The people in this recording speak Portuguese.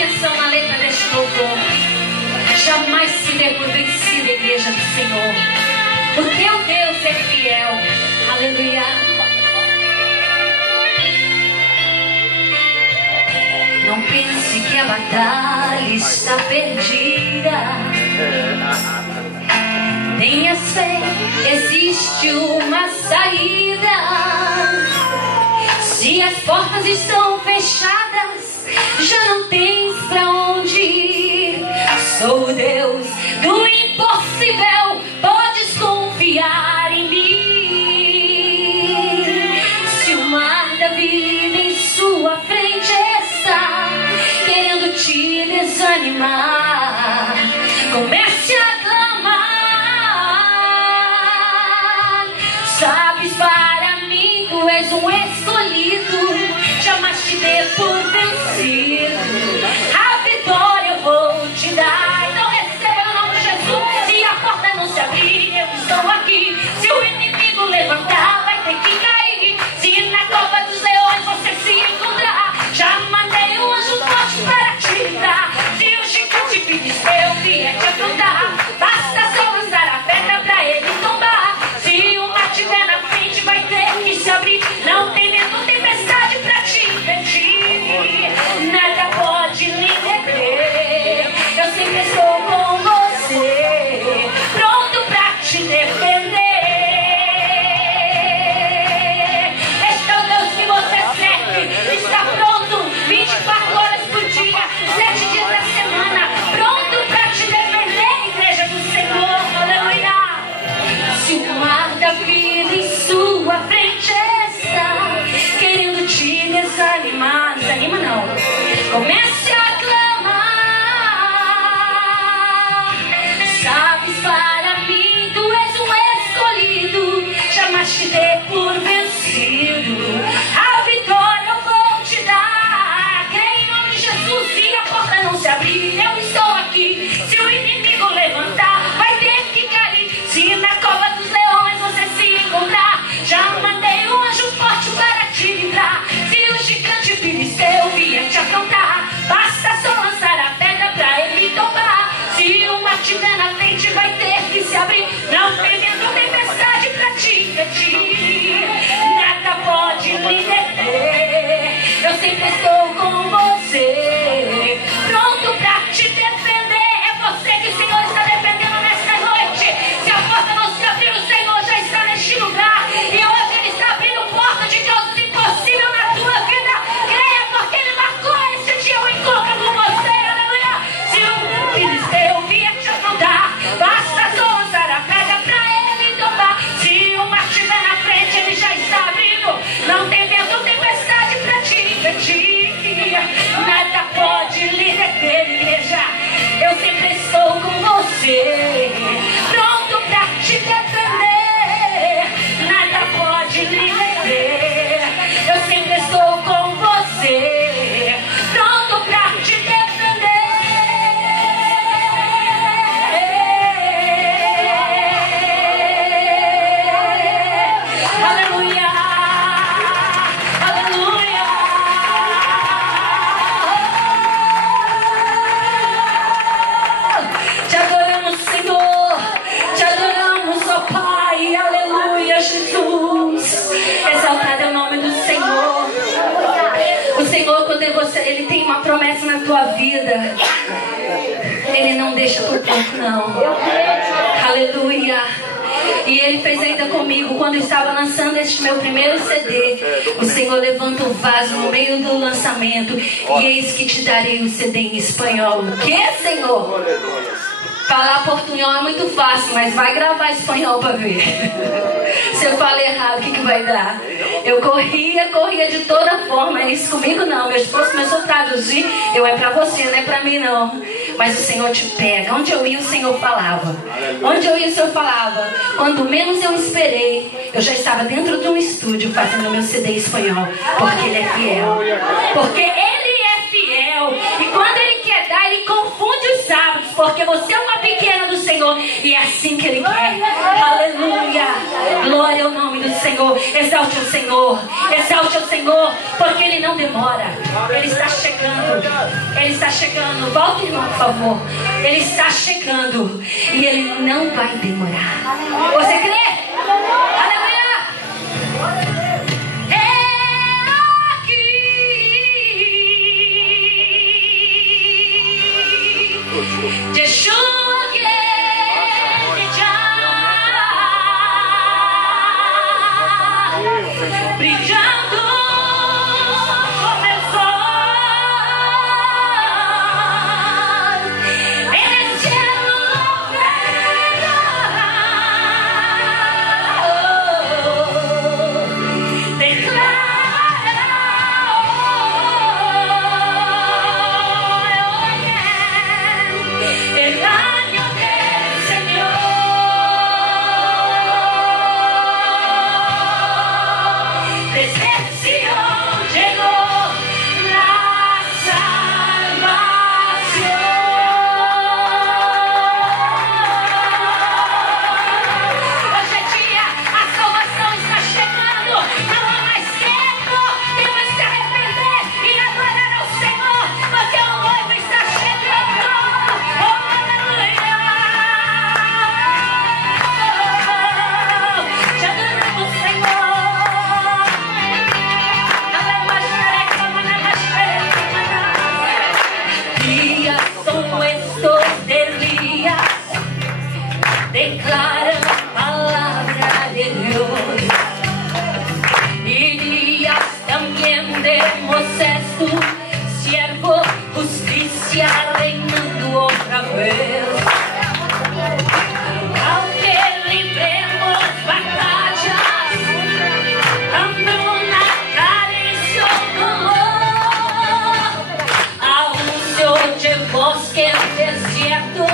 atenção na letra deste louvor. Jamais se dê por vencida, igreja do Senhor. O teu Deus é fiel. Aleluia. Não pense que a batalha está perdida. Tenha fé, existe uma saída. Se as portas estão fechadas, já não tens pra onde ir. Sou o Deus do impossível, podes confiar em mim. Se o mar da vida em sua frente está querendo te desanimar, comece a clamar. Sabes, para mim tu és um escolhido, jamais te dê por vencido. A vitória eu vou te dar. Então receba no nome de Jesus. Se a porta não se abrir, eu estou aqui. Se o inimigo levantar, vai ter que cair. Se na cova dos leões você se encontrar, já mandei um anjo forte para te livrar. Se o gigante filisteu vier te afrontar, basta só lançar a pedra pra ele tombar. Se o mar tiver na frente, vai ter que se abrir. Não tem vento, tempestade pra te impedir. Nada pode lhe deter. Eu sempre estou com você, pronto pra te defender. Este é o Deus que você serve. Está pronto 24 horas por dia, 7 dias da semana, pronto pra te defender, igreja do Senhor. Aleluia. Se o mar da vida em sua frente está querendo te desanimar, desanima não, comece a clamar. Sabes, para mim tu és um escolhido, jamais te dê por vencido. A vitória eu vou te dar. Creia em nome de Jesus. Se a porta não se abrir, eu estou aqui. Se o inimigo levantar, vai ter que cair. Se na cova dos leões você se encontrar, já mandei um anjo forte para te livrar. Se o gigante filisteu vier te afrontar, basta só lançar a pedra pra ele tombar. Se o mar tiver na frente, vai ter que se abrir. Não tem vento, tempestade pra te impedir. Nada pode lhe deter. Eu sempre estou com você, pronto pra te defender. É você que o Senhor está defendendo nesta noite. Se a porta não se abrir, o Senhor já está neste lugar. E hoje Ele está abrindo porta de Deus impossível na tua vida. Creia, porque Ele marcou esse dia o encontro com você. Aleluia. Se o filisteu vier te afrontar, basta só lançar a pedra pra ele tombar. Se o mar estiver na frente, Ele já está abrindo. Não tem vento, tempestade pra te impedir. Nada pode lhe deter, igreja. Eu sempre estou com você, pronto pra te defender. Nada pode lhe deter. Eu sempre estou com você, pronto pra te defender. Aleluia. Aleluia. Te adoramos, Senhor. Te adoramos, ó Pai. Aleluia, Jesus. Exaltado é o nome do Senhor. O Senhor, quando Ele tem uma promessa na tua vida, Ele não deixa por pouco, não. Aleluia. E Ele fez ainda comigo quando eu estava lançando este meu primeiro CD. O Senhor levanta o vaso no meio do lançamento e eis que te darei o CD em espanhol. O que, Senhor? Falar portunhol é muito fácil, mas vai gravar espanhol para ver. Se eu falei errado, o que vai dar? Eu corria de toda forma. É isso comigo não. Meu esposo começou a traduzir. É para você, não é para mim não. Mas o Senhor te pega. Onde eu ia, o Senhor falava. Onde eu ia, o Senhor falava. Quando menos eu esperei, eu já estava dentro de um estúdio fazendo meu CD em espanhol. Porque Ele é fiel. Porque Ele é fiel. E quando Ele quer dar, Ele confunde os sábados. Porque você é uma pequena do Senhor. E é assim que Ele quer. Aleluia. Glória ao nome do Senhor. Senhor, exalte o Senhor, exalte o Senhor, porque Ele não demora, Ele está chegando, Ele está chegando. Volta, irmão, por favor. Ele está chegando e Ele não vai demorar. Você crê? Aleluia! Yeshua viene já, brilhando como el sol en el cielo el año del Señor. Desde Sion llegó la salvación. Hoje é dia, a salvação está chegando. Não há mais tempo. Temos que se arrepender e adorar ao Senhor, porque o noivo está chegando. Oh, aleluia! Te adoramos, Senhor. Días como estos de Elías declaran palabra de Dios, y días también de Moisés, tu siervo, justicia reinando otra vez. Aunque libremos batallas, hambruna, caricia o dolor, aún se oye voz que el desierto